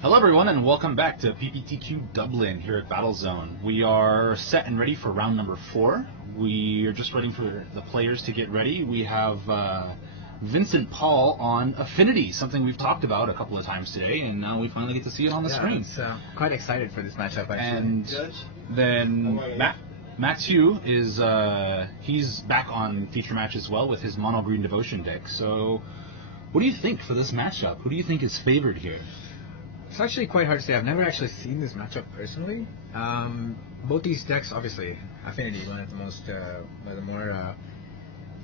Hello everyone and welcome back to PPTQ Dublin here at Battlezone. We are set and ready for round number 4. We are just waiting for the players to get ready. We have Vincent Paul on Affinity, something we've talked about a couple of times today, and now we finally get to see it on the screen. Quite excited for this matchup, actually. And then Mathieu is he's back on feature match as well with his mono green devotion deck. So what do you think for this matchup? Who do you think is favored here? It's actually quite hard to say. I've never actually seen this matchup personally. Both these decks, obviously, Affinity, one of the most, one of the more,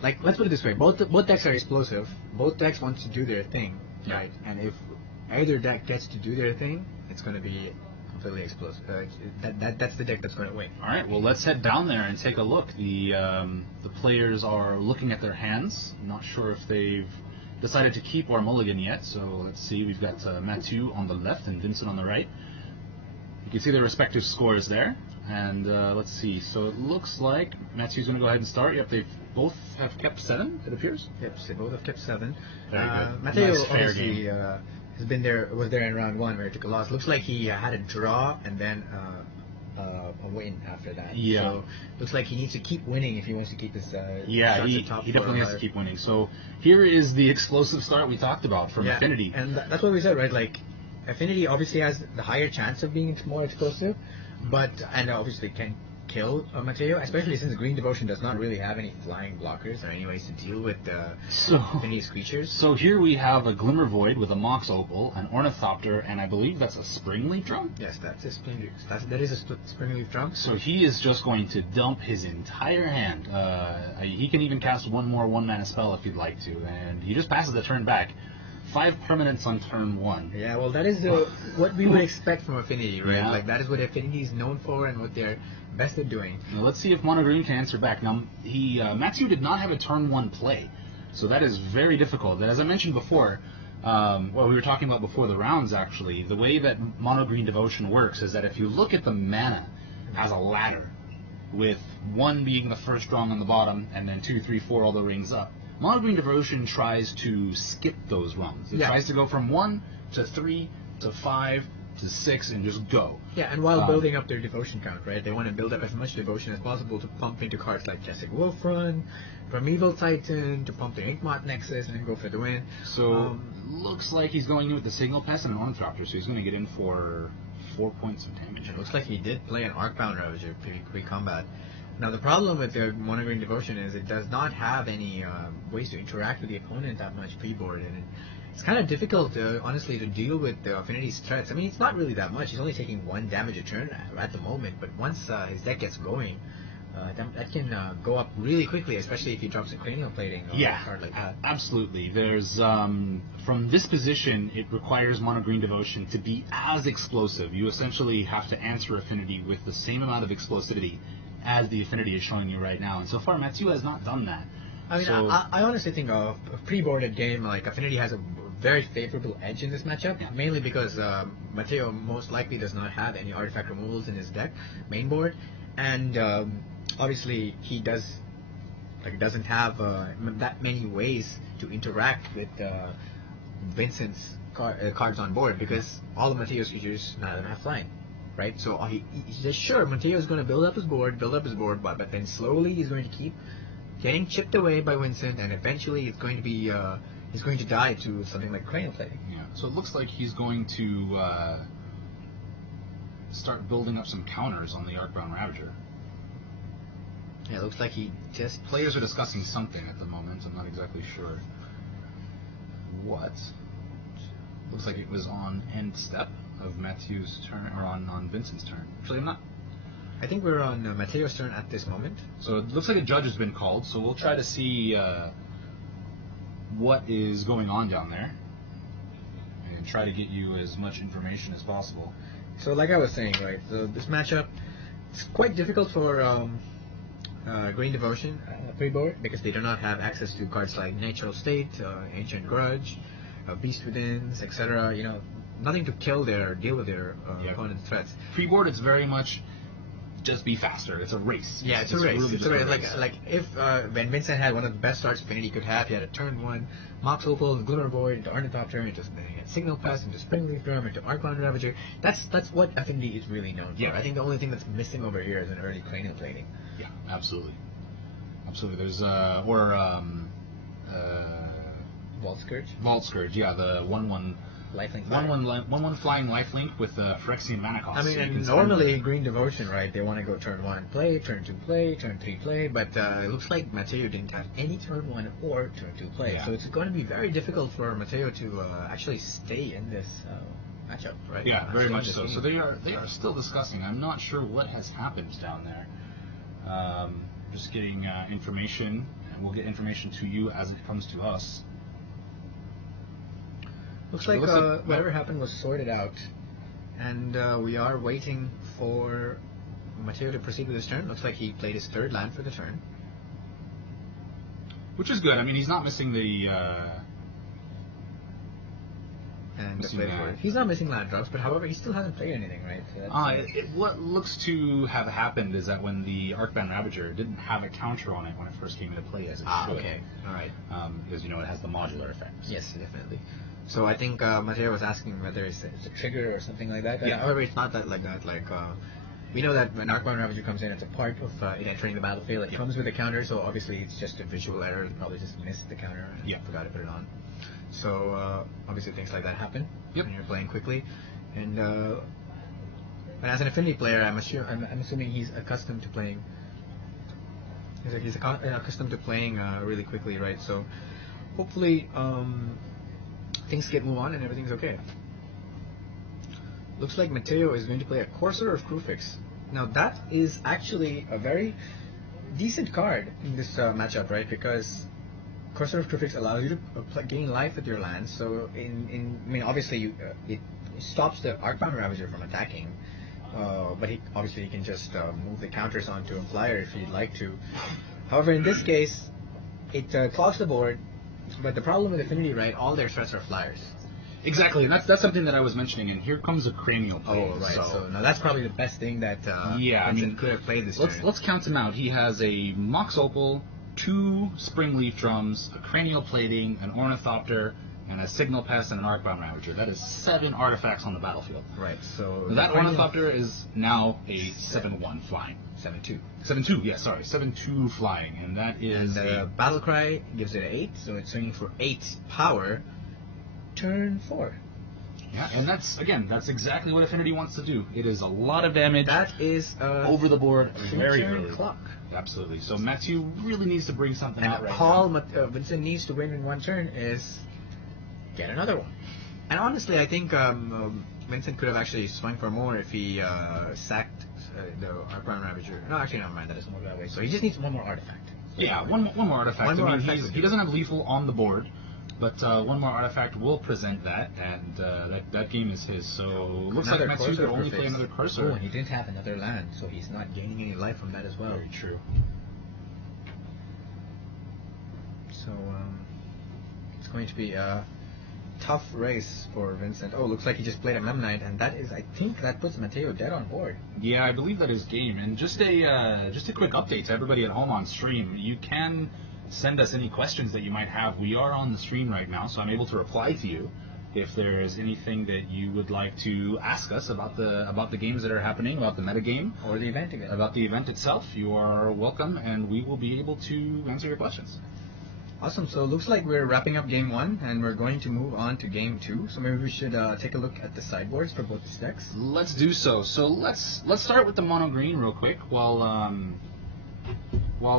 let's put it this way: both decks are explosive. Both decks want to do their thing, right? And if either deck gets to do their thing, it's going to be completely explosive. That's the deck that's going to win. All right. Well, let's head down there and take a look. The players are looking at their hands. I'm not sure if they've decided to keep or mulligan yet, so let's see. We've got Mathieu on the left and Vincent on the right. You can see their respective scores there, and let's see. So it looks like Mathieu's going to go ahead and start. Yep, they both have kept 7, it appears. Yep, they both have kept 7. Very good. Mathieu Nice, fair obviously was there in round 1 where he took a loss. Looks like he had a draw and then a win after that. Yeah. So looks like he needs to keep winning if he wants to keep his he definitely has to keep winning. So here is the explosive start we talked about from Affinity. And that's what we said, right? Like, Affinity obviously has the higher chance of being more explosive, and obviously can kill Mathieu, especially since Green Devotion does not really have any flying blockers or any ways to deal with Affinity's creatures. So here we have a Glimmer Void with a Mox Opal, an Ornithopter, and I believe that's a Springleaf Drum? Yes, that's a Springleaf. That is a Springleaf Drum. So he is just going to dump his entire hand. He can even cast one more 1-mana spell if he'd like to, and he just passes the turn back. 5 permanents on turn 1. Yeah, well, that is what we would expect from Affinity, right? Yeah. Like, that is what Affinity is known for and what they're best at doing. Now, let's see if Mono Green can answer back. Now, Mathieu did not have a turn 1 play, so that is very difficult. And as I mentioned before, we were talking about before the rounds, actually, the way that Mono Green Devotion works is that if you look at the mana as a ladder, with 1 being the first rung on the bottom, and then 2, 3, 4, all the rings up, Mono Green Devotion tries to skip those rungs. It tries to go from 1 to 3 to 5 to 6 and just go. Yeah, and while building up their devotion count, right? They want to build up as much devotion as possible to pump into cards like Jessic Wolfrun, Primeval Titan, to pump their Inkmoth Nexus and then go for the win. So looks like he's going in with the Signal Pest and an Ornithopter, so he's going to get in for 4 points of damage. It looks like he did play an Arcbound Ravager pre-combat. Now, the problem with the Mono Green Devotion is it does not have any ways to interact with the opponent that much pre-board, and it's kind of difficult, honestly, to deal with the Affinity's threats. I mean, it's not really that much. He's only taking 1 damage a turn at the moment, but once his deck gets going, that can go up really quickly, especially if he drops a Cranial Plating or a card like that. Absolutely. There's from this position, it requires Mono Green Devotion to be as explosive. You essentially have to answer Affinity with the same amount of explosivity as the Affinity is showing you right now, and so far Mathieu has not done that. I mean, I honestly think a pre-boarded game like Affinity has a very favorable edge in this matchup, mainly because Mathieu most likely does not have any artifact removals in his deck, main board, and obviously he doesn't have that many ways to interact with Vincent's cards on board, because all of Mathieu's creatures none of them have flying. Right, so he's just sure Mathieu is going to build up his board, but then slowly he's going to keep getting chipped away by Vincent, and eventually it's going to be he's going to die to something like Cranial Plating. Yeah. So it looks like he's going to start building up some counters on the Arcbound Ravager. Yeah, it looks like he just... Players are discussing something at the moment. I'm not exactly sure what. Looks like it was on end step of Mathieu's turn, or on Vincent's turn. Actually, I'm not. I think we're on Mathieu's turn at this moment. So it looks like a judge has been called, so we'll try to see what is going on down there and try to get you as much information as possible. So like I was saying, right, so this matchup is quite difficult for Green Devotion pre-board, because they do not have access to cards like Natural State, Ancient Grudge, Beast Withins, etc. You know, nothing to deal with their opponent's threats. Pre-board, it's very much just be faster. It's a race. Yeah, it's a race. Really It's a race. Like if when Vincent had one of the best starts Affinity could have, he had a turn 1, Mox Opal, Glimmer Void, into Ornithopter, into Signal Pest, into Springleaf Drum, into Archon Ravager. That's what Affinity is really known for. Yeah. I think the only thing that's missing over here is an early cranial plating. Yeah, absolutely. There's Vault Scourge. Vault Scourge, yeah, the 1/1 Lifelink. 1/1 flying lifelink with Phyrexian mana cost. I mean, so and normally Green Devotion, right? They want to go turn 1 play, turn 2 play, turn 3 play, but it looks like Mateo didn't have any turn 1 or turn 2 play, so it's going to be very difficult for Mateo to actually stay in this matchup, right? Yeah, very much so. So they are still discussing. I'm not sure what has happened down there. Just getting information, and we'll get information to you as it comes to us. Looks like whatever happened was sorted out, and we are waiting for Mateo to proceed with his turn. Looks like he played his 3rd land for the turn. Which is good. I mean, he's not missing the... He's not missing land drops, but however, he still hasn't played anything, right? So what looks to have happened is that when the Arcbound Ravager didn't have a counter on it when it first came into play, as it should. Okay, all right. Because, it has the modular effects. Yes, definitely. So I think Mateo was asking whether it's a trigger or something like that. Yeah. However, it's not that like that. Like we know that when Arcbound Ravager comes in, it's a part of it entering the battlefield. It comes with a counter, so obviously it's just a visual error. They probably just missed the counter and forgot to put it on. So obviously things like that happen when you're playing quickly. And as an Affinity player, I'm assuming he's accustomed to playing. He's accustomed to playing really quickly, right? So hopefully. Things get move on and everything's okay. Looks like Mateo is going to play a Courser of Crufix. Now that is actually a very decent card in this matchup, right? Because Courser of Crufix allows you to gain life with your lands. So obviously it stops the Arcbound Ravager from attacking. But he can just move the counters onto a flyer if he'd like to. However, in this case, it clogs the board. But the problem with Affinity, right, all their threats are flyers. Exactly, and that's something that I was mentioning, and here comes a cranial play. Oh, right, so now that's probably the best thing that Vincent could have played this turn. Let's count him out. He has a Mox Opal, 2 Springleaf Drums, a Cranial Plating, an Ornithopter, and a Signal Pest and an Arcbound Ravager. That is 7 artifacts on the battlefield. Right, so... That Ornithopter is now a 7/1 flying. 7/2. 7/2, yeah, sorry. 7/2 flying, and that is... And the Battle Cry gives it 8, so it's swinging for 8 power. Turn 4. Yeah, and that's exactly what Affinity wants to do. It is a lot of damage. That is... over the board very early. Clock. Absolutely. So Matthew really needs to bring something out right now. Vincent needs to win in 1 turn is... get another one. And honestly, I think Vincent could have actually swung for more if he sacked the Arcbound Ravager. No, actually, never mind. That doesn't work that way. So he just needs one more artifact. So yeah, one more artifact. He doesn't have lethal on the board, but one more artifact will present that, and that game is his. So looks like Matthew could only play another Cursor. Oh, and he didn't have another land, so he's not gaining any life from that as well. Very true. So it's going to be a tough race for Vincent. Oh, looks like he just played a Mem Knight, and I think that puts Mateo dead on board. Yeah, I believe that is game. And just a quick update to everybody at home on stream. You can send us any questions that you might have. We are on the stream right now, so I'm able to reply to you. If there is anything that you would like to ask us about the games that are happening, about the metagame, or the event again, about the event itself, you are welcome, and we will be able to answer your questions. Awesome. So it looks like we're wrapping up game 1, and we're going to move on to game 2. So maybe we should take a look at the sideboards for both the decks. Let's do so. So let's start with the mono green real quick while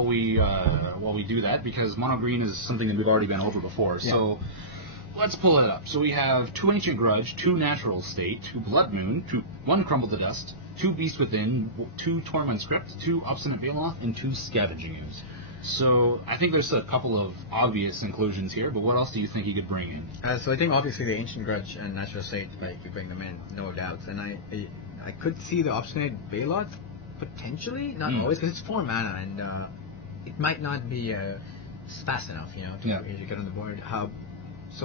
we do that, because mono green is something that we've already been over before. Yeah. So let's pull it up. So we have 2 Ancient Grudge, 2 Natural State, 2 Blood Moon, 1 Crumble to Dust, 2 Beast Within, 2 Torment Script, 2 Obstinate Behemoth, and 2 Scavenging Ooze. So I think there's a couple of obvious inclusions here, but what else do you think he could bring in? So I think obviously the Ancient Grudge and Natural State, like, you bring them in, no doubts. And I could see the Obstinate Behemoth potentially, not always, because it's 4 mana, and it might not be fast enough, to get on the board.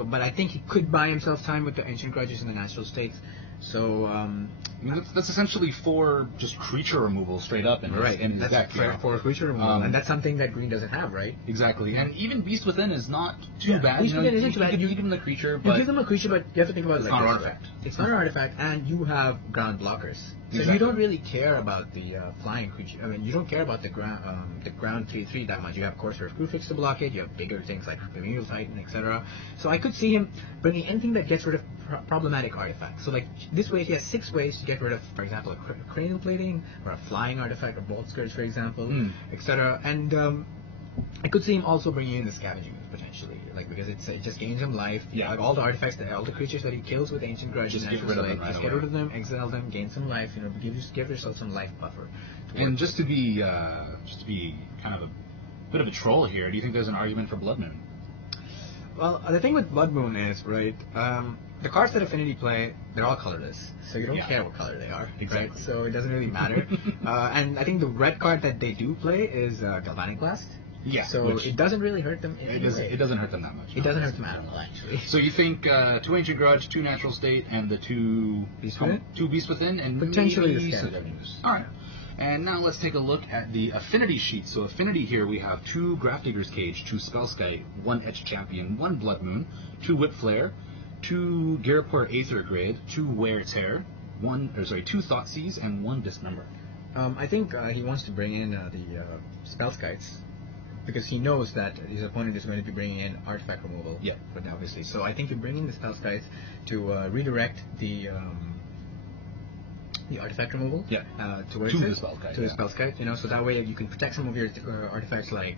But I think he could buy himself time with the Ancient Grudges and the Natural States. So I mean, that's essentially 4 just creature removal straight up in his deck. For creature removal, and that's something that green doesn't have, right? Exactly, and even Beast Within is not too bad. Beast Within isn't too bad. You give them the creature, You but give them a creature, but you have to think about it it's like not an this, artifact. It's not an artifact, and you have ground blockers. So Exactly. you don't really care about the flying creature. I mean, you don't care about the ground 3/3 that much. You have Courser of Crufix to block it. You have bigger things like Remedial Titan, etc. So I could see him bringing anything that gets rid of problematic artifacts. So like this way, he has 6 ways to get rid of, for example, a cranial plating or a flying artifact, or Bolt Scourge, for example, etc. And I could see him also bringing in the Scavenging Ooze potentially, like because it just gains him life. Yeah. Like all the artifacts, all the creatures that he kills with Ancient Grudge, Just get rid of them right just get rid of them, exile them, gain some life. You know, give yourself some life buffer. And just to be kind of a bit of a troll here, do you think there's an argument for Blood Moon? Well, the thing with Blood Moon is, right, the cards that Affinity play, they're all colorless, so you don't care what color they are, exactly. Right? So it doesn't really matter. And I think the red card that they do play is Galvanic Blast. Yeah. So it doesn't really hurt them. It doesn't hurt them that much. It doesn't hurt them at all, actually. So you think 2 Ancient Grudge, 2 Natural State, and the 2 Beast Within, and potentially maybe the Scavenging Ooze. All right. And now let's take a look at the Affinity sheet. So Affinity here we have 2 Grafdigger's Cage, 2 Spellskite, 1 Etched Champion, 1 Blood Moon, 2 Whip Flare, 2 Garapur Aether Grade, 2 Wear Tear, 2 Thoughtseize, and 1 Dismember. I think he wants to bring in the Spellskites, because he knows that his opponent is going to be bringing in artifact removal. Yeah. But obviously, so I think you bring in the Spellskites to redirect the artifact removal. Yeah. Towards to it, the Spellskite. to the Spellskite, you know, so that way you can protect some of your artifacts like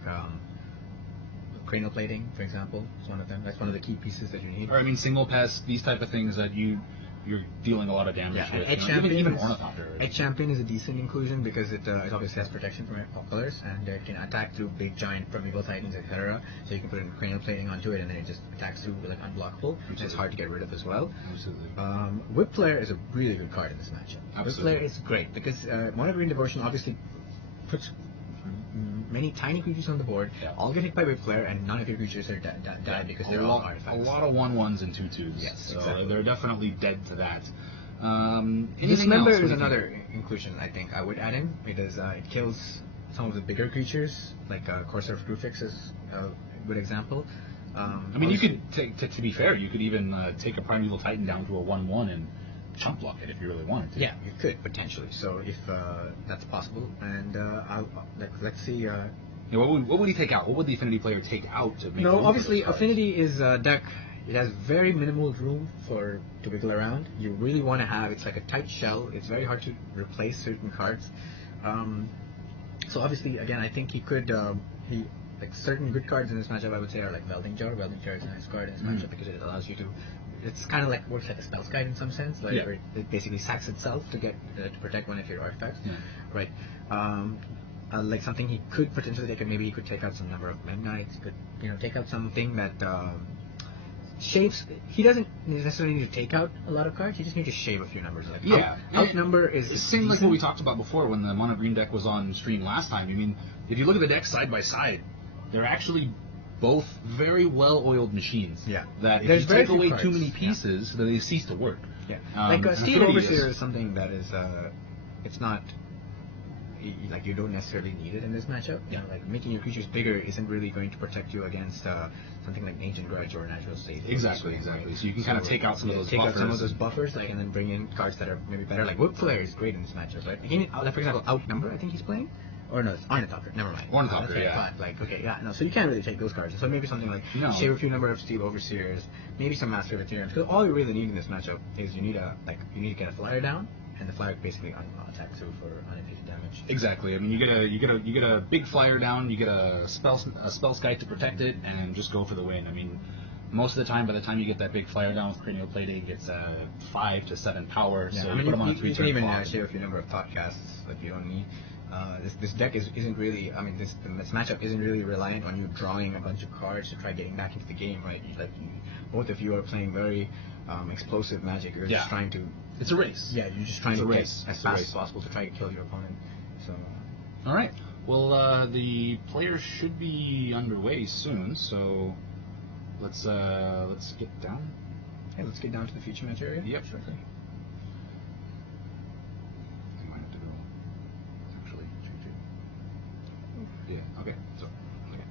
cranial plating, for example. Is one of them. That's one of the key pieces that you need. Or I mean, single pest, these type of things that you're dealing a lot of damage with. Edge even Ornithopter. Edge Champion is a decent inclusion because it obviously has protection from all colors, and it can attack through big giant Primeval Titans, etc. So you can put in cranial plating onto it, and then it just attacks through like unblockable, which is hard to get rid of as well. Absolutely. Whip Flare is a really good card in this matchup. Absolutely. Whip Flare is great because Mono Green Devotion obviously puts many tiny creatures on the board, all get hit by Whip Flare, and none of your creatures are die because they're all artifacts. A lot of 1/1s and 2/2s. Yes, so exactly. They're definitely dead to that. Dismember is another inclusion I think I would add in, because it kills some of the bigger creatures, like Courser of Crufix is a good example. I mean, you could take, to be fair, you could even take a Primeval Titan down to a 1/1 and chump block it if you really wanted to. Yeah, you could potentially. So if that's possible, and let's see. Yeah, what would he take out? What would the Affinity player take out to make? Obviously, Affinity is a deck. It has very minimal room to wiggle around. You really want to have, it's like a tight shell. It's very hard to replace certain cards. So obviously, again, I think he could. Like certain good cards in this matchup, I would say, are like Welding Jar. Welding Jar is a nice card in this matchup because it allows you to. It's kind of like works like a Spellskite in some sense, like where it basically sacks itself to get to protect one of your artifacts, right? Like something he could potentially take, and maybe he could take out some number of Memnites. Could take out something that shaves. He doesn't necessarily need to take out a lot of cards. He just needs to shave a few numbers. Like outnumber is same like what we talked about before when the Mono Green deck was on stream last time. I mean, if you look at the deck side by side, they're actually both very well-oiled machines. Yeah. That if you take away too many pieces, then they cease to work. Yeah. Like Steel Overseer is something that is, it's not. Like you don't necessarily need it in this matchup. Like making your creatures bigger isn't really going to protect you against something like Ancient Grudge or Natural State. Exactly. So you can kind of take out some of those buffers. And then bring in cards that are maybe better. Like Whip Flare is great in this matchup, right? Like for example, Outnumber, I think he's playing. Or no, it's Ornithopter. Never mind. Ornithopter, So you can't really take those cards. So maybe something like shave a few number of Steel Overseers, maybe some Master of Ethereum. Because all you really need in this matchup is you need to get a flyer down, and the flyer basically attack through for uninflicted damage. Exactly. I mean, you get a big flyer down, you get a Spellskite to protect it, and just go for the win. I mean, most of the time, by the time you get that big flyer down with Cranial Plating, it's 5 to 7 power. Yeah, so I mean, you put them on a 3-turn you can even clock. shave a few number of Thoughtcasts that you don't need. This deck isn't really. I mean, this matchup isn't really reliant on you drawing a bunch of cards to try getting back into the game, right? Both of you are playing very explosive Magic. You're just trying to. It's a race. Yeah, you're just trying to get as fast as possible to try to kill your opponent. So. All right. Well, the players should be underway soon, so let's get down. Hey, let's get down to the feature match area. Yep. Sure thing. Yeah. Okay. So. Okay.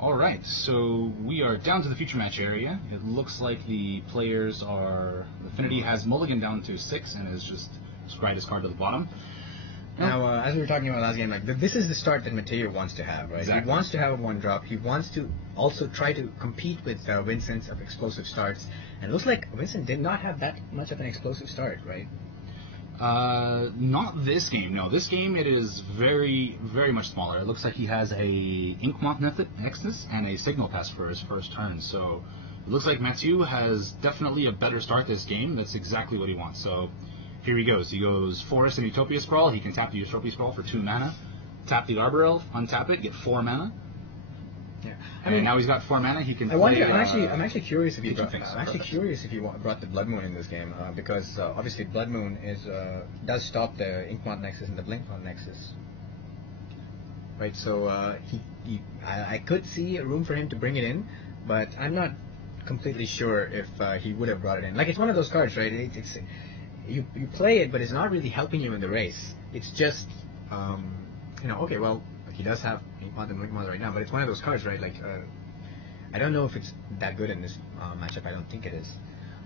All right, so we are down to the future match area. It looks like the players are... Affinity has mulligan down to 6 and has just scryed his card to the bottom. Now, as we were talking about last game, like this is the start that Mateo wants to have, right? Exactly. He wants to have a 1-drop. He wants to also try to compete with Vincent's of explosive starts. And it looks like Vincent did not have that much of an explosive start, right? Not this game. No, this game it is very, very much smaller. It looks like he has a Inkmoth Nexus and a Signal Pass for his first turn. So it looks like Mathieu has definitely a better start this game. That's exactly what he wants. So here he goes. He goes Forest and Utopia Sprawl. He can tap the Utopia Sprawl for 2 mana. Tap the Arbor Elf, untap it, get 4 mana. Yeah, I mean, now he's got 4 mana. He can. I wonder. Play, I'm actually curious if you. I'm actually curious if you brought the Blood Moon in this game because obviously Blood Moon does stop the Inkmoth Nexus and the Blinkmoth Nexus. Right. So I could see room for him to bring it in, but I'm not completely sure if he would have brought it in. Like it's one of those cards, right? It's you play it, but it's not really helping you in the race. It's just okay, well. He does have Inkmoth and Blinkmoth right now, but it's one of those cards, right? Like, I don't know if it's that good in this matchup. I don't think it is.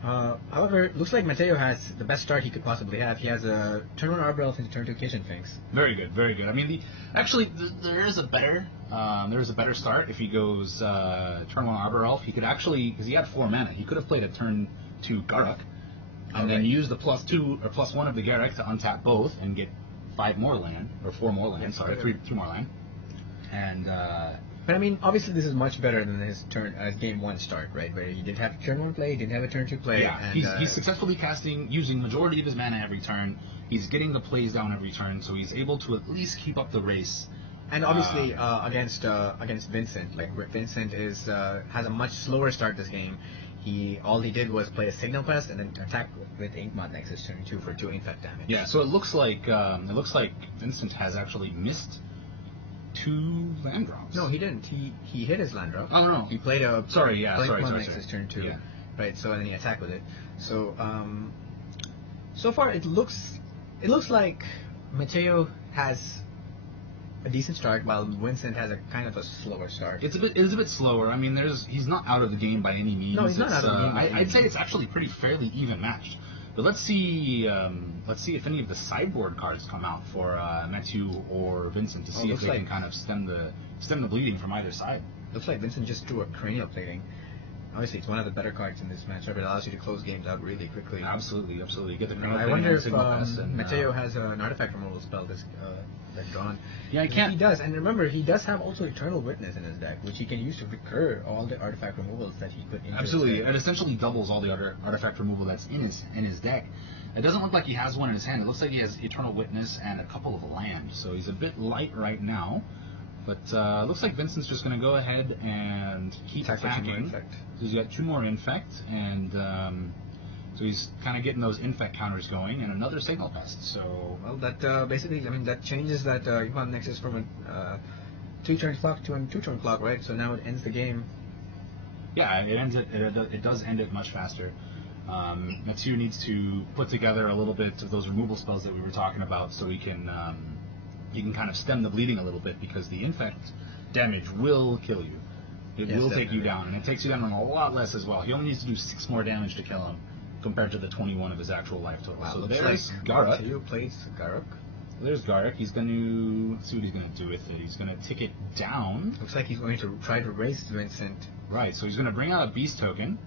However, it looks like Mateo has the best start he could possibly have. He has a turn 1 Arbor Elf into turn 2 Kitchen Finks. Very good, very good. I mean, there is a better start if he goes turn 1 Arbor Elf. He could actually, because he had 4 mana, he could have played a turn 2 Garruk, and then use the +2 or +1 of the Garruk to untap both and get 5 more land, or 4 more land, sorry, 3 more land. And, but I mean, obviously this is much better than his game 1 start, right? Where he did have a turn 1 play, he didn't have a turn 2 play. Yeah, and, he's successfully casting, using majority of his mana every turn. He's getting the plays down every turn, so he's able to at least keep up the race. And obviously against Vincent, like Vincent has a much slower start this game. All he did was play a Signal Pest and then attack with Inkmoth Nexus turn 2 for 2 infect damage. Yeah, so it looks like Vincent has actually missed 2 land drops. No, he didn't. He hit his land drop. Oh no, he played a sorry, Nexus turn 2. Yeah. Right. So then he attacked with it. So so far it looks like Mateo has a decent start, while Vincent has a kind of a slower start. It's a bit slower. I mean, he's not out of the game by any means. No, he's not out of the game. I'd say it's actually pretty fairly even matched. But let's see if any of the sideboard cards come out for Mathieu or Vincent to see if they can kind of stem the bleeding from either side. Looks like Vincent just drew a Cranial Plating. Obviously, it's one of the better cards in this matchup. It allows you to close games out really quickly. Absolutely. Get the I wonder if Mateo has an artifact removal spell that's drawn. Yeah, I can't. He does, and remember, he does have also Eternal Witness in his deck, which he can use to recur all the artifact removals that he put into Absolutely, his deck. it essentially doubles all the other artifact removal that's in his deck. It doesn't look like he has one in his hand. It looks like he has Eternal Witness and a couple of land, so he's a bit light right now. But it looks like Vincent's just going to go ahead and keep attacking. So he's got 2 more Infect, and so he's kind of getting those Infect counters going, and another Signal Pest. So well, that basically, I mean, that changes that Inkmoth Nexus from a 3-turn clock to a 2-turn clock, right? So now it ends the game. Yeah, it does end it much faster. Mathieu needs to put together a little bit of those removal spells that we were talking about, so he can kind of stem the bleeding a little bit, because the Infect damage will kill you. It will take you down, and it takes you down a lot less as well. He only needs to do 6 more damage to kill him, compared to the 21 of his actual life total. Wow, so there's Garruk. Mathieu plays Garruk. There's Garruk. He's going to... Let's see what he's going to do with it. He's going to tick it down. Looks like he's going to try to race Vincent. Right, so he's going to bring out a Beast token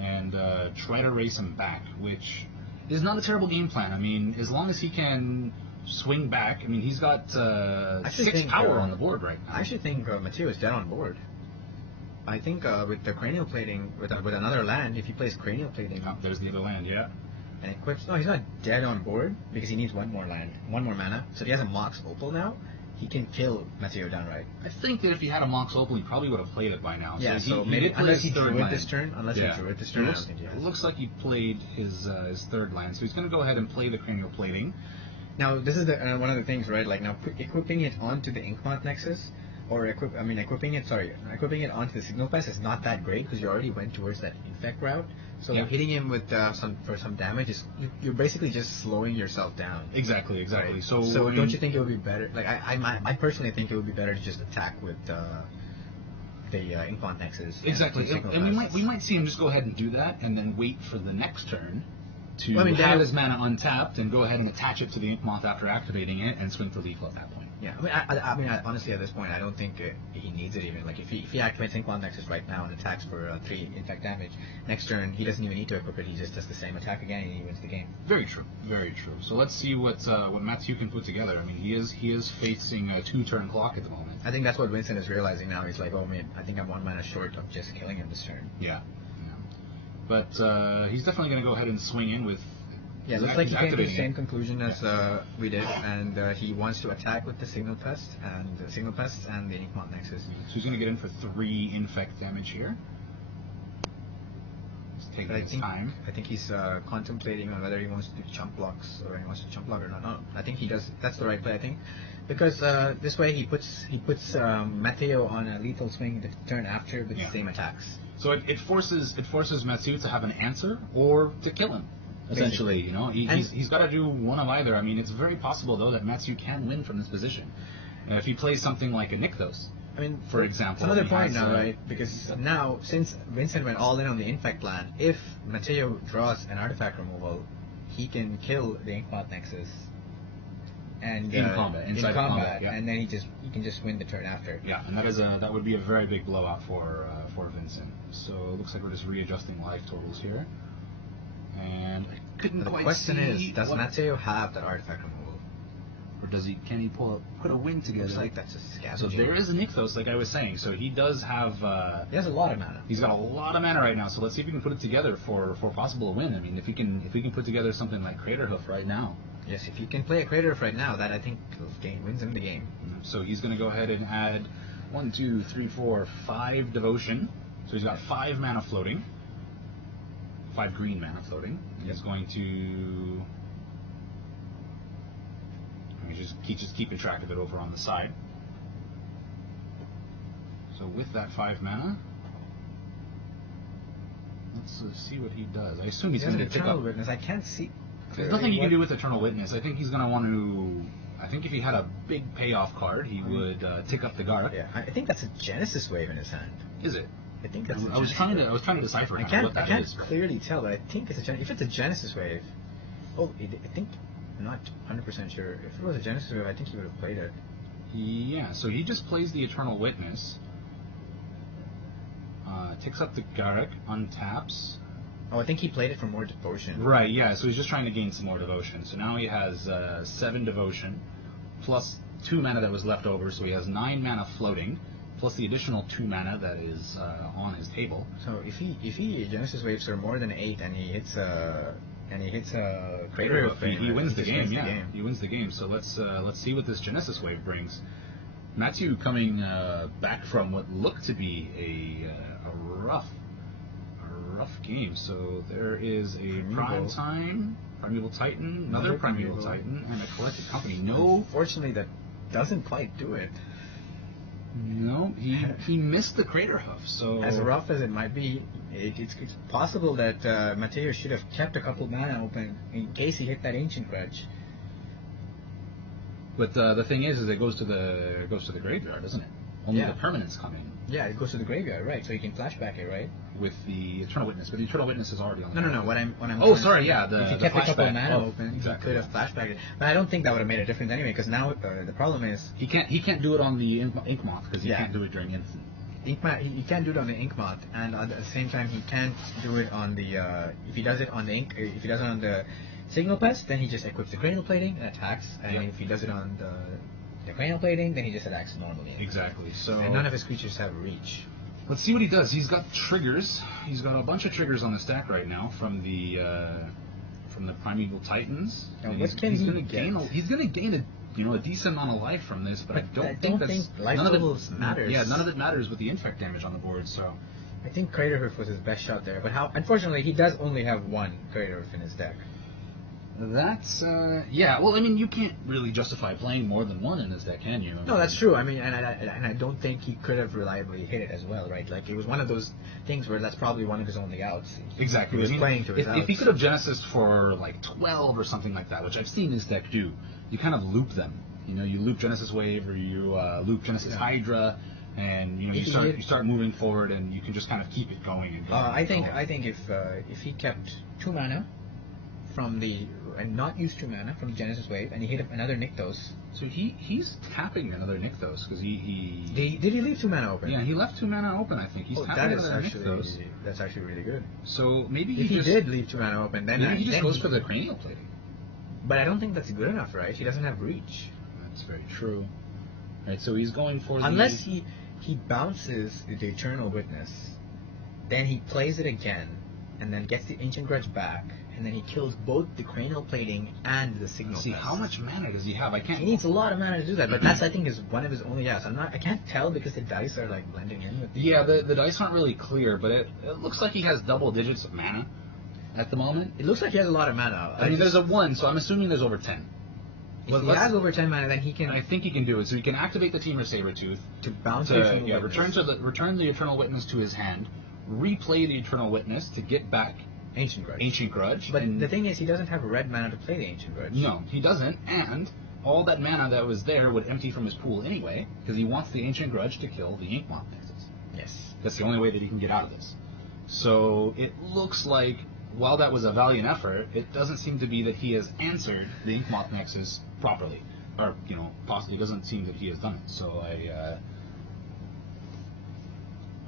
and try to race him back, which is not a terrible game plan. I mean, as long as he can swing back, I mean, he's got 6 power on the board right now. I actually think Mathieu is dead on board. I think with the Cranial Plating, with another land, if he plays Cranial Plating... Oh, there's the other land, yeah. and equips. No, he's not dead on board because he needs one more mana. So if he has a Mox Opal now, he can kill Matteo downright. I think that if he had a Mox Opal, he probably would have played it by now. Yeah, so maybe he did play unless his he third drew it land. this turn. Unless he drew it this turn, I don't think he has. It looks like he played his third land, so he's going to go ahead and play the Cranial Plating. Now, this is the one of the things, right? Like now, equipping it onto the Inkmoth Nexus, or equipping it onto the Signal Pest is not that great because you already went towards that Infect route. So hitting him with some damage is you're basically just slowing yourself down. Exactly. Right? So don't you think it would be better? Like I personally think it would be better to just attack with the Inkmoth Nexus. Exactly, and we might see him just go ahead and do that, and then wait for the next turn to have his mana untapped and go ahead and attach it to the Inkmoth after activating it and swing for lethal at that point. Yeah, I mean, honestly, at this point, I don't think he needs it even. Like, if he activates Inkmoth Nexus right now and attacks for 3 Infect damage, next turn he doesn't even need to equip it. He just does the same attack again and he wins the game. Very true. So let's see what Matthew can put together. I mean, he is facing a 2-turn clock at the moment. I think that's what Vincent is realizing now. He's like, oh man, I think I'm 1 mana short of just killing him this turn. Yeah. But he's definitely going to go ahead and swing in with. Yeah, looks like he came to the same conclusion as we did, and he wants to attack with the Signal Pest and the Inkmoth Nexus. So he's going to get in for 3 Infect damage here. He's taking his time. I think he's contemplating on whether he wants to do chump blocks or he wants to chump block or not. No, I think he does. That's the right play, I think, because this way he puts Matteo on a lethal swing the turn after with the same attacks. So it forces Matthew to have an answer or to kill him. Essentially, you know, he's got to do one of either. I mean, it's very possible though that Matthew can win from this position if he plays something like a Nykthos. I mean, for example, it's another point now, right? Because now, since Vincent went all in on the Infect land, if Matteo draws an artifact removal, he can kill the Inkmoth Nexus. And in combat, and then he can just win the turn after. Yeah, and that would be a very big blowout for Vincent. So it looks like we're just readjusting life totals here, and I couldn't quite see. The question is, does Matteo have that artifact removal, or can he put a win together? Looks like that's a scavenging. So there is a Nykthos, like I was saying. So he does have. He has a lot of mana. He's got a lot of mana right now. So let's see if we can put it together for possible win. I mean, if we can put together something like Craterhoof right now. Yes, if you can play a Craterhoof right now, that I think wins him the game. So he's going to go ahead and add 1, 2, 3, 4, 5 Devotion. So he's got 5 mana floating. 5 green mana floating. He's going to. He's just keeping track of it over on the side. So with that 5 mana, let's see what he does. I assume he's going to pick up. Witness. I can't see. There's nothing you can do with Eternal Witness. I think he's going to want to. I think if he had a big payoff card, he would tick up the Garth. Yeah, I think that's a Genesis Wave in his hand. Is it? I think that's. I was trying to decipher I can't clearly tell, but I think it's a If it's a Genesis Wave, I think I'm not 100% sure. If it was a Genesis Wave, I think he would have played it. Yeah. So he just plays the Eternal Witness. Ticks up the Garrick, untaps. Oh, I think he played it for more devotion. Right, yeah, so he's just trying to gain some more devotion. So now he has 7 devotion, plus 2 mana that was left over, so he has 9 mana floating, plus the additional 2 mana that is on his table. So if he Genesis Waves for more than 8 and he hits a Craterhoof, he wins the game. He wins the game. So let's see what this Genesis Wave brings. Matthew coming back from what looked to be a rough game. So there is a Primeval Titan, another Primeval Titan, and a Collected Company. No, fortunately, that doesn't quite do it. No, he missed the Craterhoof. So as rough as it might be, it's possible that Matteo should have kept a couple mana open in case he hit that Ancient Grudge. But the thing is it goes to the graveyard, doesn't it? Only the permanents come in. Yeah, it goes to the graveyard, right? So you can flashback it, right? With the Eternal Witness, but the Eternal Witness is already on. No. What I'm. Oh, sorry. Yeah, if you kept a couple of mana open, exactly. He could have flashbacked it. But I don't think that would have made a difference anyway, because now the problem is he can't do it on the Inkmoth because he can't do it during instant. He can't do it on the Inkmoth, and at the same time he can't do it on the. If he does it on the Signal Pest, then he just equips the Cranial Plating and attacks, and if he does it on the Cranial Plating, then he just attacks normally. Exactly. So and none of his creatures have reach. Let's see what he does. He's got triggers. He's got a bunch of triggers on the stack right now from the from the Primeval Titans. Now, And what can he's he gonna get? He's going to gain a decent amount of life from this, but I don't think life levels matters. Yeah, none of it matters with the infect damage on the board. So I think Crater Hoof was his best shot there, but unfortunately he does only have one Crater Hoof in his deck. that's yeah. Well, I mean, you can't really justify playing more than one in this deck, can you? No, that's true. I mean, and I don't think he could have reliably hit it as well, right? Like, it was one of those things where that's probably one of his only outs. Exactly. He was playing to his outs. If he could have Genesis for like 12 or something like that, which I've seen this deck do, you kind of loop them. You know, you loop Genesis Wave or you loop Genesis Hydra, and you know you start moving forward, and you can just kind of keep it going. And I think if he kept 2 mana from and not use 2 mana from Genesis Wave, and he hit up another Nykthos. So he's tapping another Nykthos because he did he leave 2 mana open? Yeah, he left 2 mana open. I think he's tapping another Nykthos. That's actually really good. So maybe if he did leave 2 mana open, then maybe he just goes for the cranial plating. But I don't think that's good enough, right? He doesn't have reach. That's very true. Right, so he's going for unless he bounces the Eternal Witness, then he plays it again, and then gets the Ancient Grudge back, and then he kills both the Cranial Plating and the Signal. See, how much mana does he have? I can't. He needs a lot of mana to do that, but that's, I think, is one of his only outs. I can't tell because the dice are like blending in with the dice aren't really clear, but it looks like he has double digits of mana at the moment. It looks like he has a lot of mana. I mean, there's a 1, so I'm assuming there's over 10. If he has over 10 mana, then he can. I think he can do it. So he can activate the Teamer Sabertooth to bounce return the Eternal Witness to his hand, replay the Eternal Witness to get back Ancient Grudge. But the thing is, he doesn't have red mana to play the Ancient Grudge. No, he doesn't. And all that mana that was there would empty from his pool anyway, because he wants the Ancient Grudge to kill the Inkmoth Nexus. Yes. That's the only way that he can get out of this. So it looks like, while that was a valiant effort, it doesn't seem to be that he has answered the Inkmoth Nexus properly. Or, possibly doesn't seem that he has done it. So I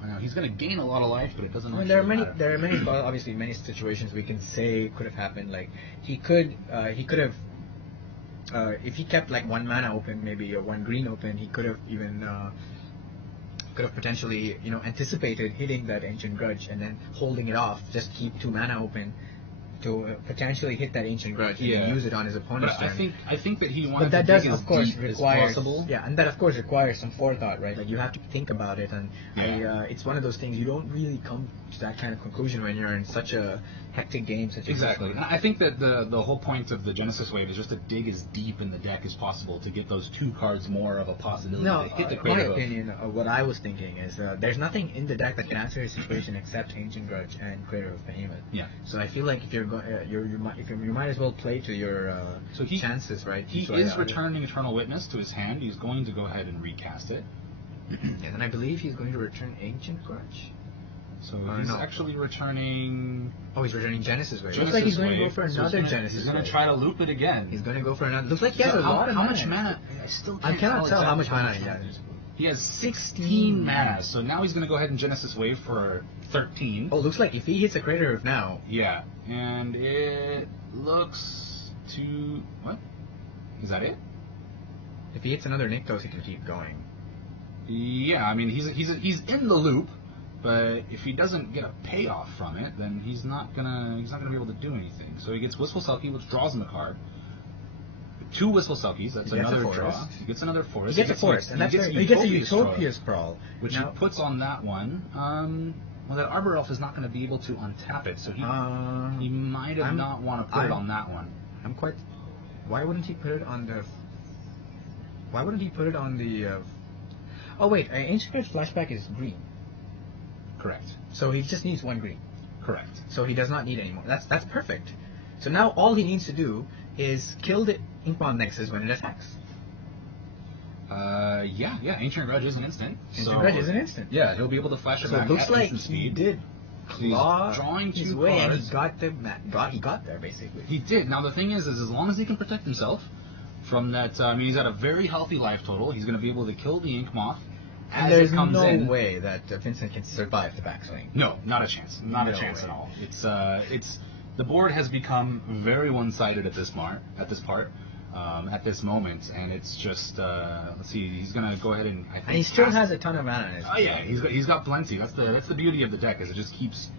know he's going to gain a lot of life, but it doesn't there are many obviously many situations we can say could have happened. Like, he could have if he kept like 1 mana open, maybe, or 1 green open, he could have even potentially anticipated hitting that Ancient Grudge and then holding it off, just keep 2 mana open to potentially hit that Ancient Grudge and use it on his opponent's turn. I think that he wanted to dig does, as of course, deep as possible. Yeah, and that of course requires some forethought, right? Like, you have to think about it, and it's one of those things you don't really come to that kind of conclusion when you're in such a hectic game. Exactly. And I think that the whole point of the Genesis Wave is just to dig as deep in the deck as possible to get those 2 cards more of a possibility to hit the Crater Hoof. My opinion, what I was thinking is there's nothing in the deck that can answer his situation except Ancient Grudge and Crater Hoof Behemoth. Yeah. So I feel like if you might as well play to your chances, right? He is returning Eternal Witness to his hand. He's going to go ahead and recast it. And I believe he's going to return Ancient Grudge. So he's actually returning... Oh, he's returning Genesis Wave. Looks like he's going to go for another Genesis Wave. He's going to try to loop it again. He's going to go for another... Looks like he has a lot of mana. How much mana? I cannot tell how much mana he has. He has 16 mana, so now he's going to go ahead and Genesis Wave for 13. Oh, looks like if he hits a Crater Hoof now... Yeah, and it looks to... What? Is that it? If he hits another Nykthos, he can keep going. Yeah, I mean, he's in the loop, but if he doesn't get a payoff from it, then he's not gonna be able to do anything. So he gets Wistful Selkie, which draws him a card. 2 Wistful Selkies, that's another draw. He gets another forest. He gets a forest, and he gets a Utopia Sprawl, which he puts on that one. Well, that Arbor Elf is not going to be able to untap it, so he might have not want to put it on that one. Why wouldn't he put it on the? Why wouldn't he put it on the? Oh wait, Ancient Grudge Flashback is green. Correct. So he just needs 1 green. Correct. So he does not need any more. That's perfect. So now all he needs to do is kill the Inkmoth Nexus when it attacks. Yeah. Ancient Grudge is an instant. Ancient Grudge is an instant. Yeah, he'll be able to flash it back. So it looks like he did claw drawing his 2 way, cards. and he got there basically. He did. Now the thing is as long as he can protect himself from that, he's at a very healthy life total. He's going to be able to kill the Inkmoth. And there's no way that Vincent can survive the backswing. No, not a chance. Not a chance at all. It's the board has become very one-sided at this part, at this moment, and it's just let's see. He's gonna go ahead and I think. And he still has a ton of mana. Oh yeah, he's got plenty. That's the beauty of the deck is it just keeps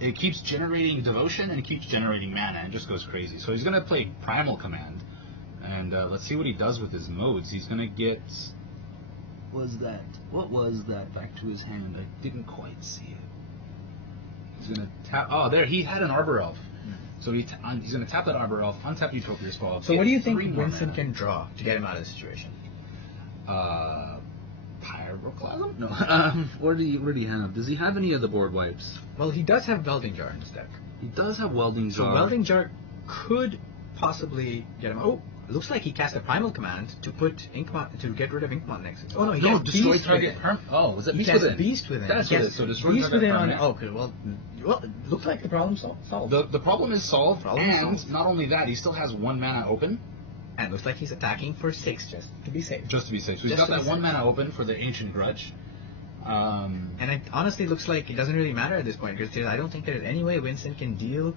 it keeps generating devotion and it keeps generating mana and it just goes crazy. So he's gonna play Primal Command, and let's see what he does with his modes. He's gonna get. What was that back to his hand? I didn't quite see it. He's gonna tap. Oh, there he had an Arbor Elf. So he's going to tap that Arbor Elf, untap Utopia Scroll. So what do you think Vincent can draw to get him out of the situation? Pyroclasm? No. What do you have? Does he have any of the board wipes? Well, he does have Welding Jar in his deck. He does have Welding Jar. So Welding Jar could possibly get him out. Oh, it looks like he cast a Primal Command to put to get rid of Inkmont Nexus. Oh no, he cast destroy Beast target. Oh, was it Beast Within? Beast Within. That's what it is. So destroy Beast target Within on. permanent. Oh, okay. Well, it looks like the problem solved. The problem is solved, not only that, he still has 1 mana open. And it looks like he's attacking for 6 just to be safe. So he's got that 1 mana open for the Ancient Grudge. And it honestly looks like it doesn't really matter at this point because I don't think there's any way Vincent can deal.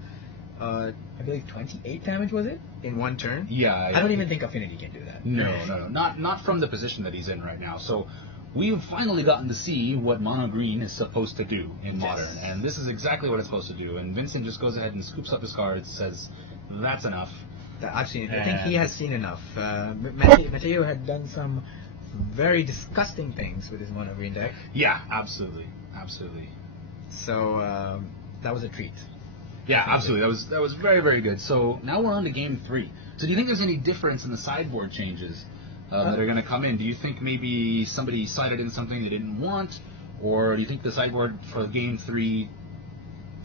I believe 28 damage was it in 1 turn. Yeah, I don't even think Affinity can do that. No, not from the position that he's in right now. So we've finally gotten to see what Mono Green is supposed to do in Modern, and this is exactly what it's supposed to do. And Vincent just goes ahead and scoops up his cards, says, "That's enough." I've seen it. I think he has seen enough. Mateo had done some very disgusting things with his Mono Green deck. Yeah, absolutely. So that was a treat. Yeah, absolutely. That was very, very good. So now we're on to game 3. So do you think there's any difference in the sideboard changes that are going to come in? Do you think maybe somebody sided in something they didn't want, or do you think the sideboard for game 3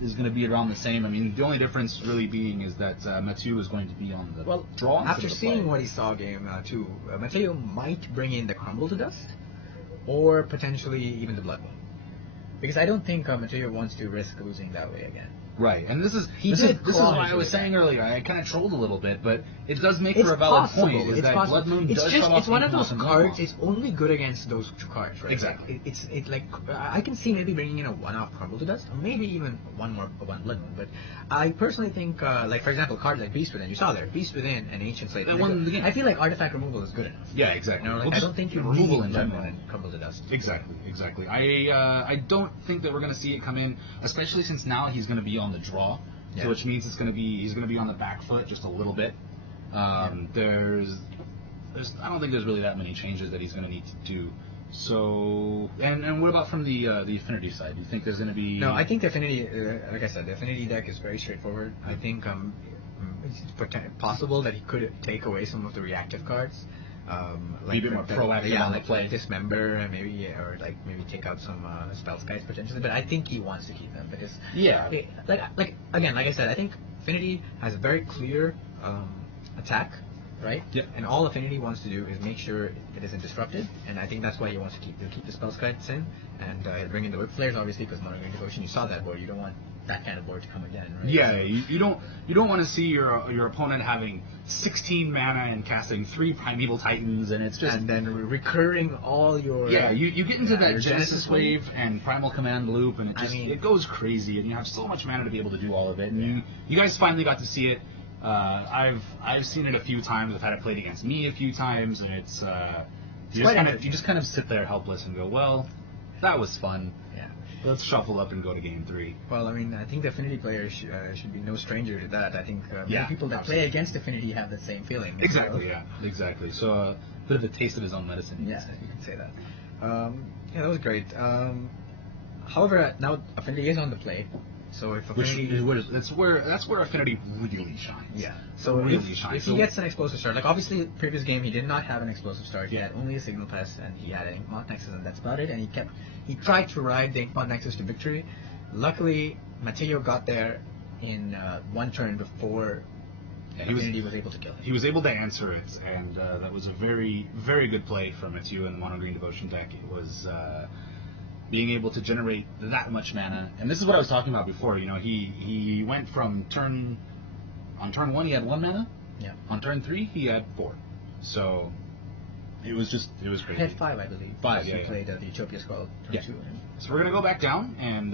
is going to be around the same? I mean, the only difference really being is that Mathieu is going to be on the draw. After seeing what he saw game 2, Mateo might bring in the Crumble to Dust, or potentially even the Blood Moon, because I don't think Mateo wants to risk losing that way again. Right, and this is why I was saying earlier. I kind of trolled a little bit, but it does make for a valid point. Is that Blood Moon does shut off. It's one of those cards. It's only good against those 2 cards, right? Exactly. It's like I can see maybe bringing in a 1-off Crumble to Dust, or maybe even one Blood Moon. But I personally think, like for example, a card like Beast Within. You saw there, Beast Within and Ancient Slate. I feel like artifact removal is good enough. Yeah, exactly. You know, like, I don't think you need Blood Moon and Crumble to Dust. Exactly. I don't think that we're going to see it come in, especially since now he's going to be on the draw. Yeah. So which means he's going to be on the back foot just a little bit. I don't think there's really that many changes that he's going to need to do. So and what about from the Affinity side? Do you think there's going to be? No, I think the Affinity, like I said, the Affinity deck is very straightforward. I think it's possible that he could take away some of the reactive cards. Be a bit more proactive on the play. Dismember and maybe take out some spell skies potentially, but I think he wants to keep them because like I said, I think Affinity has a very clear attack, right? Yeah. And all Affinity wants to do is make sure it isn't disrupted, and I think that's why he wants to keep the spell skies in and bring in the whip flares, obviously, because Mono Green Devotion. You saw that board. You don't want that kind of board to come again, right? Yeah, so, you don't want to see your opponent having 16 mana and casting 3 Primeval Titans, and it's just and then recurring all your you get into that Genesis wave and Primal Command loop, and it goes crazy, and you have so much mana to be able to do all of it. And you guys finally got to see it. I've seen it a few times. I've had it played against me a few times, and it's you just kind of sit there helpless and go, well, that was fun. Let's shuffle up and go to game 3. Well, I mean, I think the Affinity players should be no stranger to that. I think many people that play against Affinity have that same feeling. Exactly, exactly. So a bit of a taste of his own medicine. Yeah, you can say that. That was great. However, now Affinity is on the play. So if Affinity, that's where Affinity really shines. Yeah. So if he gets an explosive start, like obviously previous game he did not have an explosive start. He had only a Signal Pest and he had an Inkmont Nexus, and that's about it. And he tried to ride the Inkmont Nexus to victory. Luckily, Mateo got there in 1 turn before Affinity was able to kill him. He was able to answer it, and that was a very, very good play from Mateo in the Mono Green Devotion deck. It was being able to generate that much mana, and this is what I was talking about before. You know, he went from on turn 1 he had 1 mana. Yeah. On turn 3 he had 4. So it was crazy. He had 5, I believe. 5. He played the Utopia Scroll turn 2. So we're gonna go back down and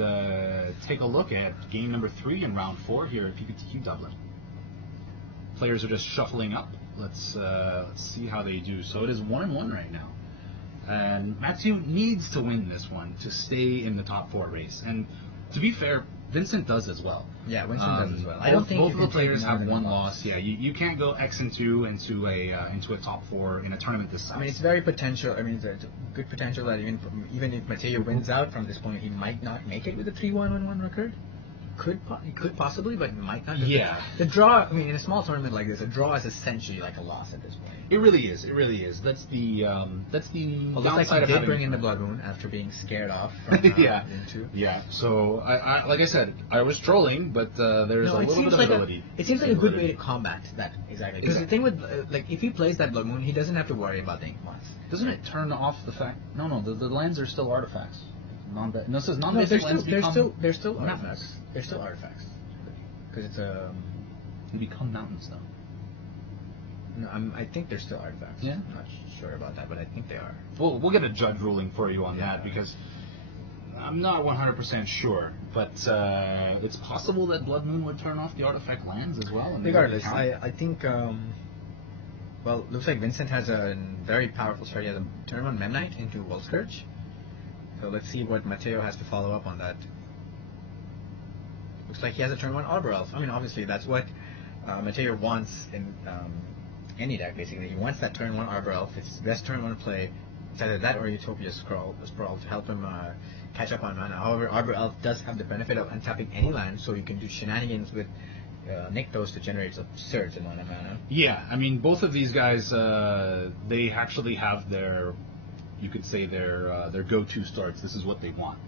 take a look at game number 3 in round 4 here at PPTQ Dublin. Players are just shuffling up. Let's see how they do. So it is 1-1 right now. And Mathieu needs to win this one to stay in the top 4 race. And to be fair, Vincent does as well. Yeah, Winston does as well. I don't think both you of the can take players more have than one one loss. Yeah, you can't go X and 2 into a top 4 in a tournament this size. I mean, it's very potential. I mean, it's a good potential that even if Mateo wins out from this point, he might not make it with a 3-1-1 record. He could possibly, but might not. Yeah. The draw. I mean, in a small tournament like this, a draw is essentially like a loss at this point. It really is. It really is. That's the Well, looks like downside he of did having bring in the Blood Moon after being scared off from yeah. into. Yeah. So I like I said, I was trolling, but there's a little bit of ability. It seems like a good way to combat that exactly. Because the thing with like if he plays that Blood Moon, he doesn't have to worry about the ink moths. Doesn't it turn off the fact? No, the lands are still artifacts. No, it says No, non-basic lands they're still mountains. artifacts. They're still artifacts. Because it's They become mountains though. No, I think they're still artifacts. Yeah? I'm not sure about that, but I think they are. We'll get a judge ruling for you on that because I'm not 100% sure, but it's possible that Blood Moon would turn off the artifact lands as well. And Regardless, I think, well, looks like Vincent has a very powerful strategy. He has a turn 1 Memnite into Wolf Scourge. So let's see what Mateo has to follow up on that. Looks like he has a turn 1 Arbor Elf. I mean, obviously, that's what Mateo wants in any deck, basically. He wants that turn 1 Arbor Elf. It's his best turn 1 play. It's either that or Utopia Sprawl to help him catch up on mana. However, Arbor Elf does have the benefit of untapping any land, so you can do shenanigans with Nykthos to generate a surge in mana. Yeah, I mean, both of these guys, they actually have you could say their go-to starts. This is what they want.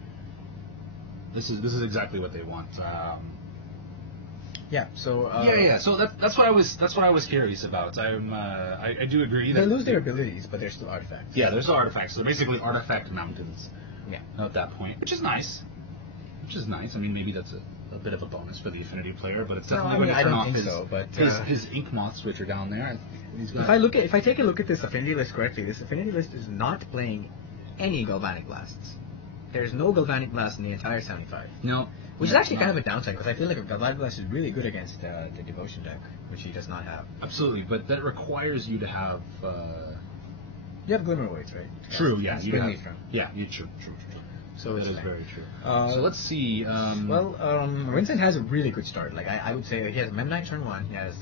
This is exactly what they want. Yeah. So. Yeah. So that's what I was curious about. I do agree that they lose their abilities, but they're still artifacts. Yeah, they're still artifacts. So they're basically artifact mountains. Yeah. At that point, which is nice. I mean, maybe that's a bit of a bonus for the Affinity player, but it's definitely going to turn off his ink moths, which are down there. If I take a look at this Affinity list correctly, this Affinity list is not playing any Galvanic Blasts. There's no Galvanic Blast in the entire 75. No. Which is actually kind of a downside, because I feel like a Galvanic Blast is really good against the Devotion deck, which he does not have. Absolutely, but that requires you to have... You have Glimmer Weights, right? True, yeah. You have, yeah, true. So that is very true. So let's see. Vincent has a really good start. Like I would say he has Memnite turn 1, he has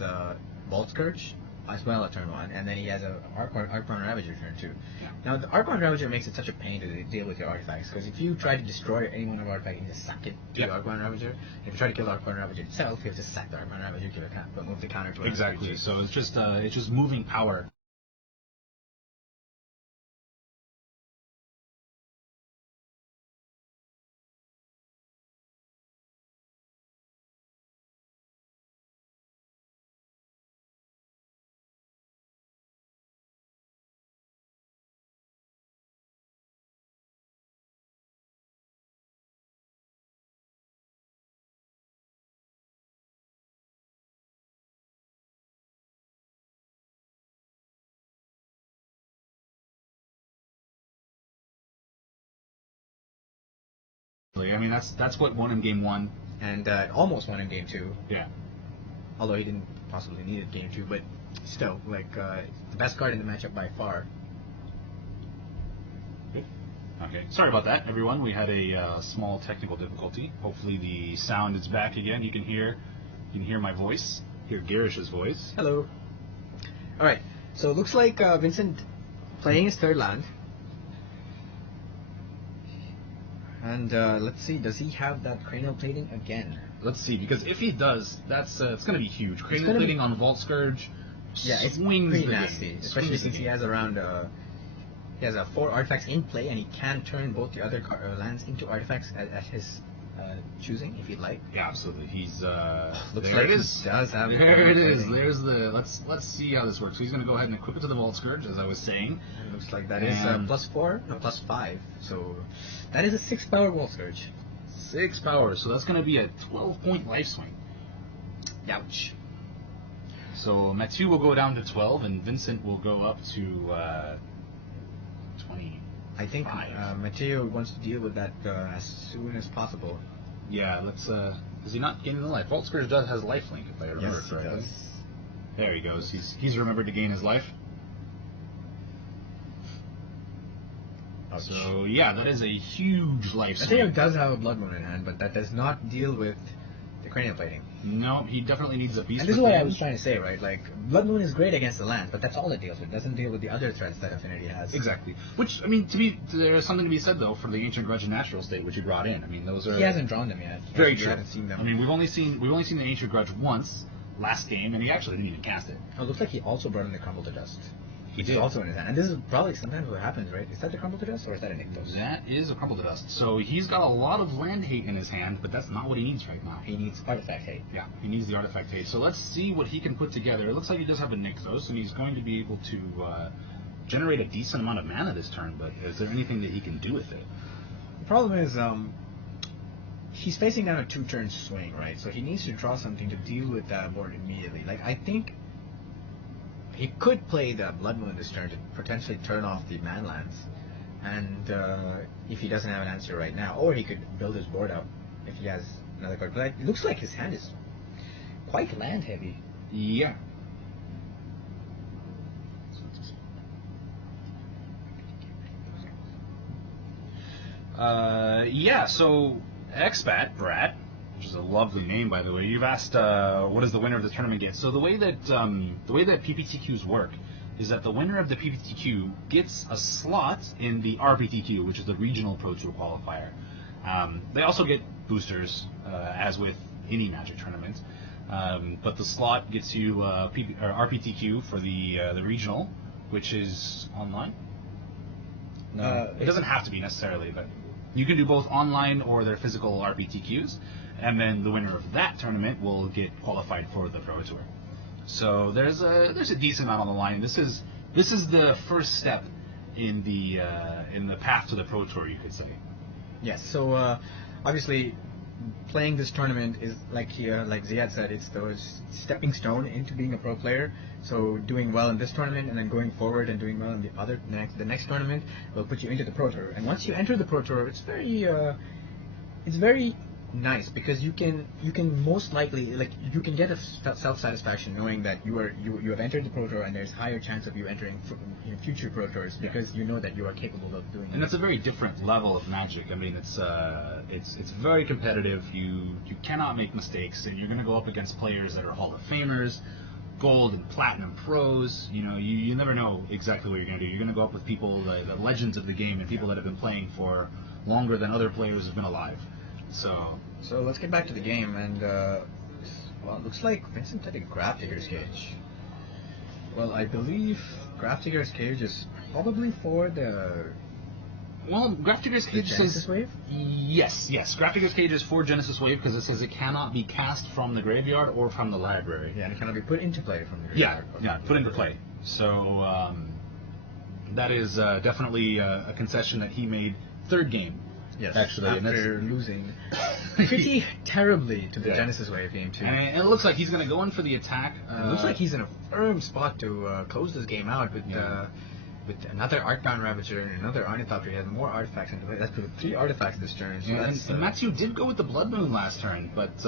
Vault Scourge as well at turn 1, and then he has a Archon Ravager turn 2. Yeah. Now the Archon Ravager makes it such a pain to deal with your artifacts, because if you try to destroy any one of our artifacts, you just sack it to the Archon Ravager. If you try to kill the Archon Ravager itself, you have to sack the Archon Ravager to move the counter to it. Exactly. So it's just moving power. I mean, that's what won him game 1. And almost won in game 2. Yeah. Although he didn't possibly need it game 2, but still, like, the best card in the matchup by far. Okay, sorry about that, everyone. We had a small technical difficulty. Hopefully the sound is back again. You can hear my voice, hear Garish's voice. Hello. All right, so it looks like Vincent playing his third land. And let's see, does he have that cranial plating again? Let's see, because if he does, that's it's going to be huge. Cranial plating on Vault Scourge. Yeah, it's swings pretty the nasty, game. especially since he has around. He has 4 artifacts in play, and he can turn both the other lands into artifacts at his choosing, if he'd like. Yeah, absolutely. He's looks there like it is. He does have there it is. There's the let's see how this works. So he's going to go ahead and equip it to the Vault Scourge, as I was saying. It looks like that is +5. So that is a 6-power Vault Scourge. 6 power. So that's going to be a 12-point life swing. Ouch. So Mathieu will go down to 12, and Vincent will go up to 20. I think Mateo wants to deal with that as soon as possible. Yeah, let's. Is he not gaining the life? Vault Scourge has lifelink, if I remember correctly. He does. There he goes. He's remembered to gain his life. Ouch. So yeah, that is a huge life Mateo swing. does have a Blood Moon in hand, but that does not deal with the cranial plating. No, he definitely needs a beast. And this is what I was trying to say, right? Like, Blood Moon is great against the lands, but that's all it deals with. It doesn't deal with the other threats that Affinity has. Exactly. Which, I mean, there's something to be said, though, for the Ancient Grudge and Natural State, which he brought in. I mean, those are... He hasn't drawn them yet. Very We true. haven't seen them. I mean, we've only seen the Ancient Grudge once, last game, and he actually didn't even cast it. Oh, it looks like he also brought in the Crumble to Dust. He Which did. is also in his hand. And this is probably sometimes what happens, right? Is that the Crumble to Dust, or is that a Nykthos? That is a Crumble to Dust. So he's got a lot of land hate in his hand, but that's not what he needs right now. He needs Artifact Hate. Yeah, he needs the Artifact hate. So let's see what he can put together. It looks like he does have a Nykthos, and he's going to be able to generate a decent amount of mana this turn, but is there anything that he can do with it? The problem is, he's facing down a 2-turn swing, right? So he needs to draw something to deal with that board immediately. Like, I think he could play the Blood Moon this turn to potentially turn off the Manlands, and if he doesn't have an answer right now, or he could build his board up if he has another card. But it looks like his hand is quite land heavy. Yeah. Yeah, so Expat, Brad, which is a lovely name, by the way. You've asked what does the winner of the tournament get. So the way that PPTQs work is that the winner of the PPTQ gets a slot in the RPTQ, which is the Regional Pro Tour qualifier. They also get boosters, as with any Magic tournament. But the slot gets you RPTQ for the regional, which is online. No, it doesn't have to be necessarily, but you can do both online or their physical RPTQs, and then the winner of that tournament will get qualified for the Pro Tour. So there's a decent amount on the line. This is the first step in the path to the Pro Tour, you could say. Yes. So obviously, playing this tournament is like Ziad said, it's the stepping stone into being a pro player. So doing well in this tournament and then going forward and doing well in the next tournament will put you into the Pro Tour. And once you enter the Pro Tour, it's very nice because you can most likely you can get a self-satisfaction knowing that you have entered the Pro Tour and there's higher chance of you entering future Pro Tours because you know that you are capable of doing it. And that's a very different level of Magic. I mean, it's very competitive. You cannot make mistakes, and you're going to go up against players that are Hall of Famers, Gold and Platinum pros. You know, you never know exactly what you're going to do. You're going to go up with people, the legends of the game, and people that have been playing for longer than other players have been alive. So let's get back to the game, and well, it looks like Vincent had a Grafdigger's Cage. Well, I believe Grafdigger's Cage is probably for the... Well, Grafdigger's Cage Genesis says... Wave? Yes. Grafdigger's Cage is for Genesis Wave because it says it cannot be cast from the graveyard or from the library. Yeah, and it cannot be put into play from the graveyard. Yeah, put into play. So that is definitely a concession that he made third game. Yes, actually, after losing pretty terribly to the Genesis Wave game too. And it looks like he's going to go in for the attack. It looks like he's in a firm spot to close this game out with another Arcbound Ravager and another Ornithopter. He has more artifacts into play. That's 3 artifacts this turn. So and Matthew did go with the Blood Moon last turn, but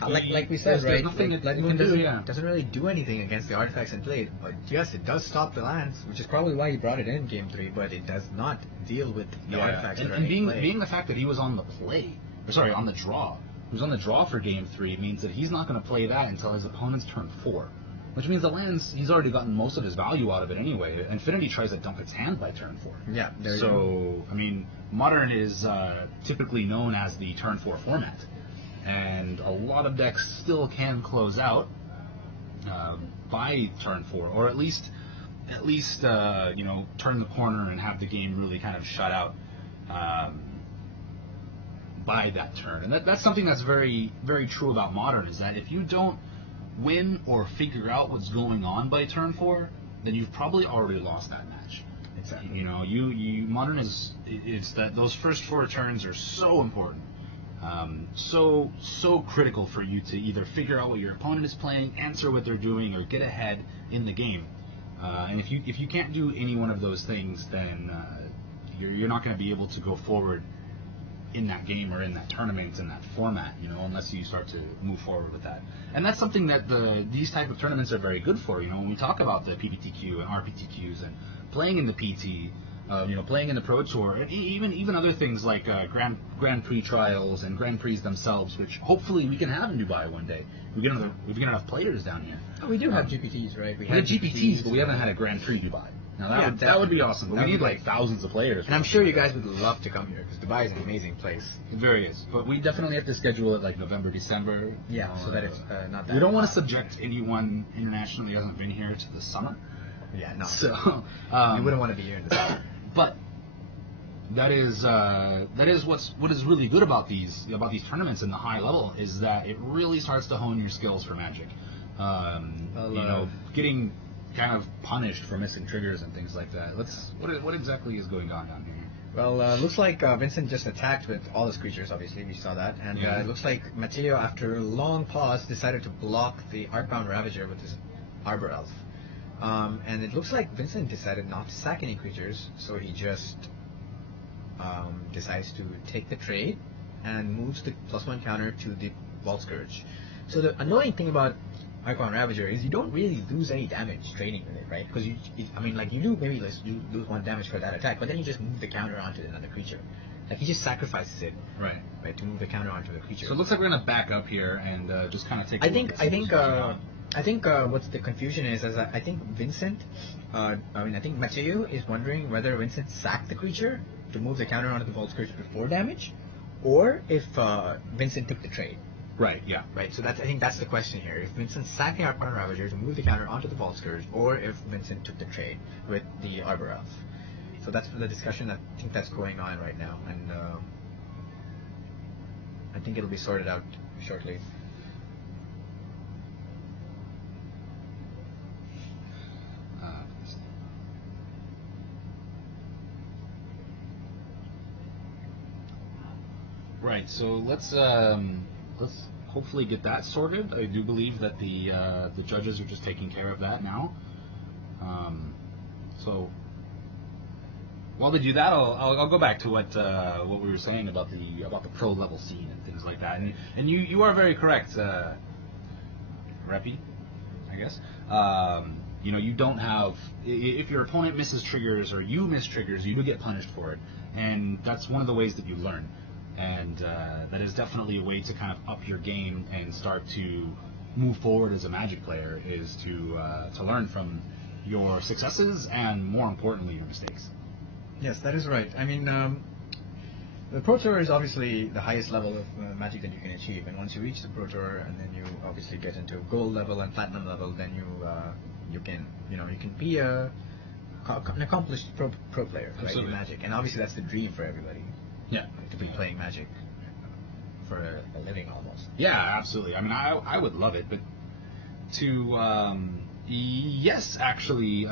like we said, right? Nothing like Blood Moon doesn't really do anything against the artifacts in play. But yes, it does stop the lands, which is probably why he brought it in Game 3. But it does not deal with the artifacts that are in play. Being the fact that he was on the on the draw. He was on the draw for Game 3 means that he's not going to play that until his opponent's turn 4. Which means the lands, he's already gotten most of his value out of it anyway. Infinity tries to dump its hand by turn 4. Yeah, there you go. So, I mean, Modern is typically known as the turn 4 format. And a lot of decks still can close out by turn 4. Or at least turn the corner and have the game really kind of shut out by that turn. And that's something that's very, very true about Modern, is that if you don't win or figure out what's going on by turn 4, then you've probably already lost that match. Exactly. You know, Modern it's that those first 4 turns are so important, so critical for you to either figure out what your opponent is playing, answer what they're doing, or get ahead in the game. And if you can't do any one of those things, then you're not going to be able to go forward in that game or in that tournament, in that format, unless you start to move forward with that. And that's something that these type of tournaments are very good for. When we talk about the PPTQ and RPTQs and playing in the PT, Playing in the Pro Tour, and even other things like Grand Prix trials and Grand Prix themselves, which hopefully we can have in Dubai one day. We get enough players down here. Oh, we do have GPTs, right? We had GPTs, but we haven't had a Grand Prix Dubai. Now that would be awesome. But we need like thousands of players. And I'm sure you guys would love to come here because Dubai is an amazing place. It very is. But we definitely have to schedule it like November, December. Yeah, so that it's not that. We don't want to subject anyone internationally who hasn't been here to the summer. Yeah, no. So we wouldn't want to be here in the summer. But that is what is really good about these tournaments in the high level is that it really starts to hone your skills for Magic. Getting kind of punished for missing triggers and things like that. What exactly is going on down here? Well, looks like Vincent just attacked with all his creatures, obviously, we saw that. And it looks like Matteo, after a long pause, decided to block the Arcbound Ravager with his Arbor Elf. And it looks like Vincent decided not to sack any creatures, so he just decides to take the trade and moves the +1 counter to the Vault Scourge. So the annoying thing about Arcbound Ravager is you don't really lose any damage trading with it, right? Because you do maybe lose 1 damage for that attack, but then you just move the counter onto another creature. Like he just sacrifices it, right, to move the counter onto the creature. So it looks like we're gonna back up here and just kind of take. I think what's the confusion is I think Vincent, I think Matteo is wondering whether Vincent sacked the creature to move the counter onto the Vault Scourge before damage, or if Vincent took the trade. Right, yeah. Right, so I think that's the question here. If Vincent sacked the Arcbound Ravager to move the counter onto the Vault Scourge, or if Vincent took the trade with the Arbor Elf. So that's the discussion I think that's going on right now, and I think it'll be sorted out shortly. Right, so let's hopefully get that sorted. I do believe that the judges are just taking care of that now. So while they do that, I'll go back to what we were saying about the pro level scene and things like that. And you are very correct, Reppy, I guess. You don't have, if your opponent misses triggers or you miss triggers, you do get punished for it, and that's one of the ways that you learn. And that is definitely a way to kind of up your game and start to move forward as a Magic player, is to learn from your successes and, more importantly, your mistakes. Yes, that is right. I mean, the Pro Tour is obviously the highest level of Magic that you can achieve, and once you reach the Pro Tour and then you obviously get into Gold level and Platinum level, then you can be an accomplished pro player, right, in Magic, and obviously that's the dream for everybody. Yeah, to be playing Magic for a living almost. Yeah, absolutely. I mean, I would love it, but yes, actually,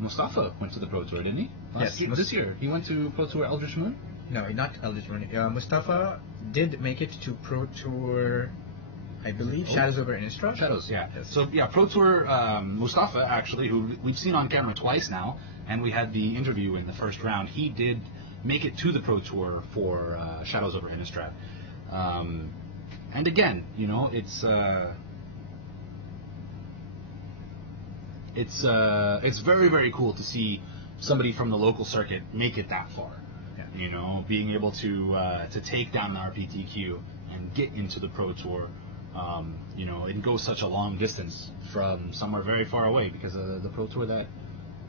Mustafa went to the Pro Tour, didn't he? This year. He went to Pro Tour Eldritch Moon? No, not Eldritch Moon. Mustafa did make it to Pro Tour, I believe, Shadows over Innistrad. Shadows, yeah. Yes. So, yeah, Pro Tour Mustafa, actually, who we've seen on camera twice now, and we had the interview in the first round, he did make it to the Pro Tour for Shadows over Innistrad. And again, it's very, very cool to see somebody from the local circuit make it that far. Yeah. Being able to take down the RPTQ and get into the Pro Tour, and go such a long distance from somewhere very far away, because the Pro Tour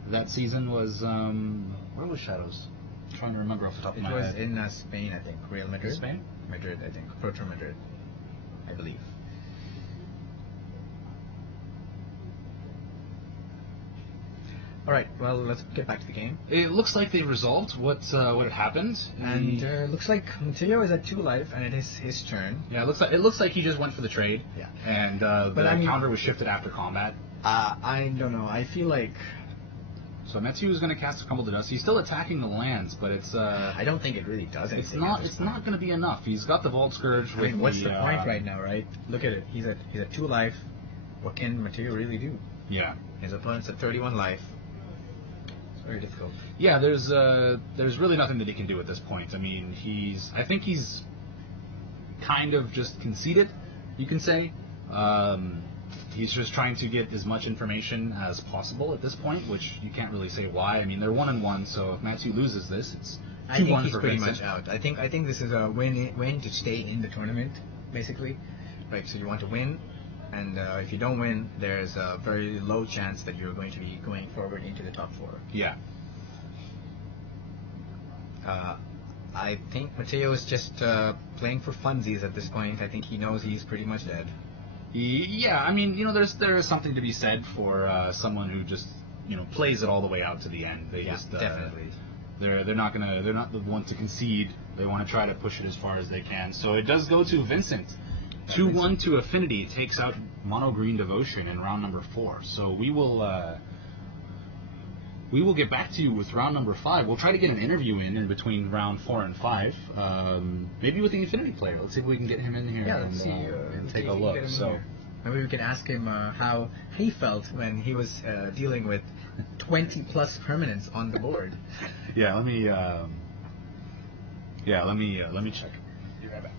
that season was where was Shadows? I'm trying to remember off the top of my head. It was in Spain, I think. Real Madrid. Spain? Madrid, I think. Pro Tour Madrid, I believe. All right. Well, let's get back to the game. It looks like they resolved what had happened, and looks like Matteo is at 2 life, and it is his turn. Yeah, it looks like he just went for the trade. Yeah. And counter was shifted after combat. I don't know. I feel like. So Matthew is going to cast a Crumble to Dust. He's still attacking the lands, but it's. I don't think it really does anything. It's not going to be enough. He's got the Vault Scourge. I mean, what's the point right now, right? Look at it. He's at 2 life. What can Matteo really do? Yeah. His opponent's at 31 life. It's very difficult. Yeah, there's really nothing that he can do at this point. I mean, I think he's kind of just conceded, you can say. He's just trying to get as much information as possible at this point, which you can't really say why. I mean, they're 1-1, so if Matthew loses this, it's 2-1 I think he's for pretty Vincent. much out. I think this is a win to stay in the tournament, basically. Right, so you want to win, and if you don't win, there's a very low chance that you're going to be going forward into the top 4. Yeah. I think Mateo is just playing for funsies at this point. I think he knows he's pretty much dead. Yeah, I mean, there is something to be said for someone who just plays it all the way out to the end. They just definitely. They're not the one to concede. They want to try to push it as far as they can. So it does go to Vincent. 2-1 to Affinity takes out Mono Green Devotion in round number 4. So we will get back to you with round number 5. We'll try to get an interview in between round 4 and 5, maybe with the Affinity player. Let's see if we can get him in here and take a look. So maybe we can ask him how he felt when he was dealing with 20 plus permanents on the board. Yeah, let me check. Be right back.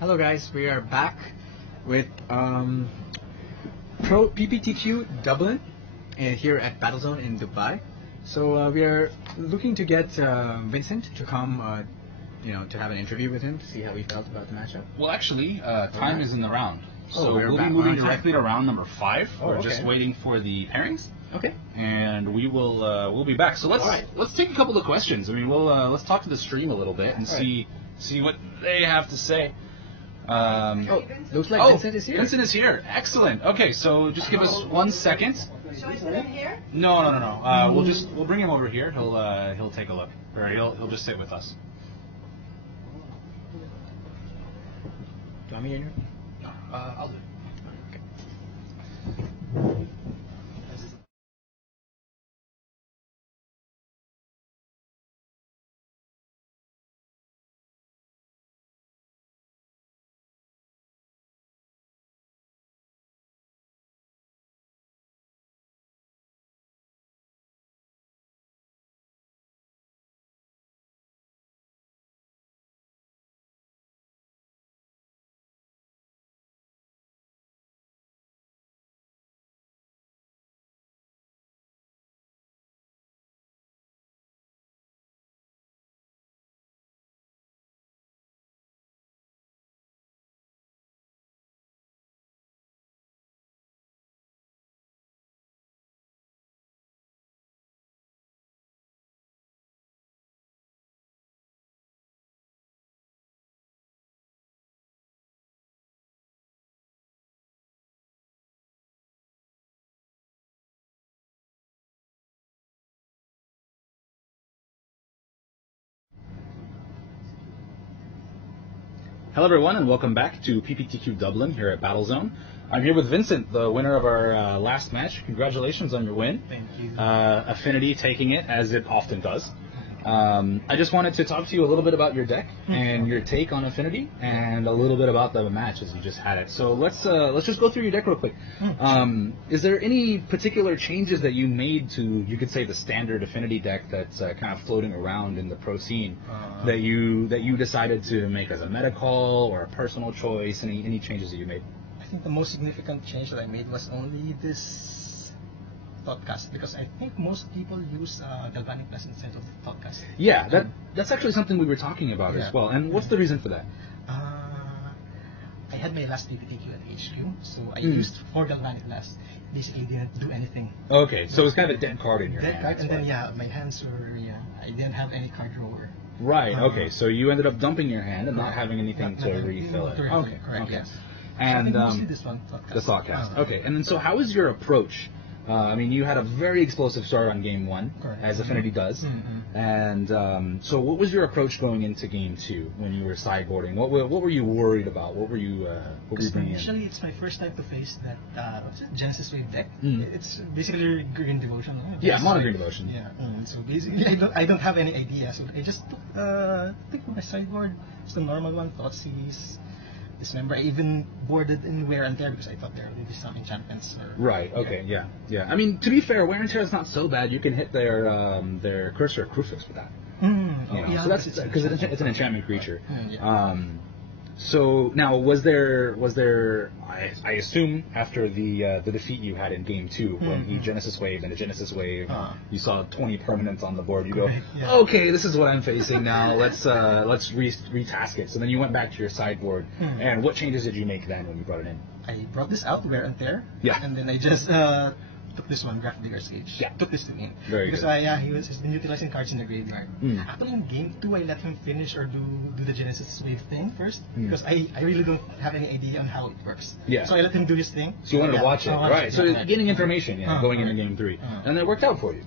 Hello guys, we are back with Pro PPTQ Dublin here at Battlezone in Dubai. So we are looking to get Vincent to come, to have an interview with him to see how he felt about the matchup. Well, actually, time is in the round. So we're we'll be moving directly to round number 5. We're just waiting for the pairings. Okay. And we'll be back. So let's take a couple of questions. I mean, let's talk to the stream a little bit and see what they have to say. Looks like Vincent is here. Vincent is here. Excellent. Okay, so just give us 1 second. Should I sit in here? No. We'll bring him over here. He'll take a look, or he'll just sit with us. Do you want me in here? No, I'll do it. Hello everyone and welcome back to PPTQ Dublin here at Battlezone. I'm here with Vincent, the winner of our last match. Congratulations on your win. Thank you. Affinity taking it as it often does. I just wanted to talk to you a little bit about your deck and your take on Affinity, and a little bit about the match as you just had it. So let's just go through your deck real quick. Is there any particular changes that you made to, you could say, the standard Affinity deck that's kind of floating around in the pro scene that you decided to make as a meta call or a personal choice? Any changes that you made? I think the most significant change that I made was only this Thoughtcast, because I think most people use Galvanic Plus instead of Thoughtcast. Yeah, that's actually something we were talking about as well. And what's the reason for that? I had my last PPTQ at HQ, so I used 4 Galvanic Plus. Basically didn't do anything. Okay, so it's kind of a dead card in your hand. Dead card, and then my hands were, I didn't have any card drawer. Right, okay, so you ended up dumping your hand and not having anything to refill it. Okay, correct, yes. And so mostly this one, Thoughtcast. The Thoughtcast. Okay, and then so how is your approach? I mean, you had a very explosive start on game 1, as Affinity does. And so what was your approach going into game 2 when you were sideboarding? What were you worried about? What were you bringing in? Initially, it's my first time to face that Genesis Wave deck. It's basically Green Devotion. Yeah, Mono Green Devotion. Yeah, so basically I don't have any idea. So I just took my sideboard. It's the normal one, Thoughtseize. Dismember. I even boarded in Wear and Tear because I thought there would be some enchantments. Right. Okay. Yeah. I mean, to be fair, Wear and Tear is not so bad. You can hit their Cursor Crucifix with that. So that's because it's an enchantment creature. So now, was there? I assume after the defeat you had in game 2, when you Genesis Wave and a Genesis Wave, you saw 20 permanents on the board. You go, okay, this is what I'm facing now. Let's retask it. So then you went back to your sideboard. And what changes did you make then when you brought it in? I brought this out, Wear and Tear. Yeah. And then I just took this one, Graph Digger's Cage. Yeah. Took this to him. Because he's been utilizing cards in the graveyard. Actually, in game 2, I let him finish or do the Genesis Wave thing first. Because I really don't have any idea on how it works. Yeah. So I let him do his thing. So you wanted to watch it, right? So getting information, going into game 3. And it worked out for you.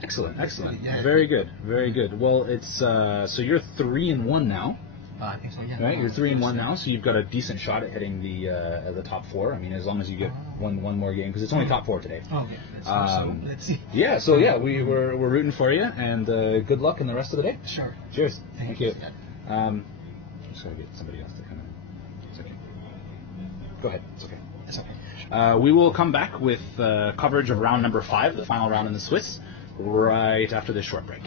Excellent. Yeah. Very good. Well, it's so you're 3-1 now. I think so, yeah. Right, you're 3-1 now, so you've got a decent shot at hitting the top 4. I mean, as long as you get one more game, because it's only top 4 today. Okay, let's see. Yeah, so we're rooting for you, and good luck in the rest of the day. Sure. Cheers. Thank you. I'm just gonna get somebody else to come in. It's okay. Go ahead. It's okay. It's okay. We will come back with coverage of round number 5, the final round in the Swiss, right after this short break.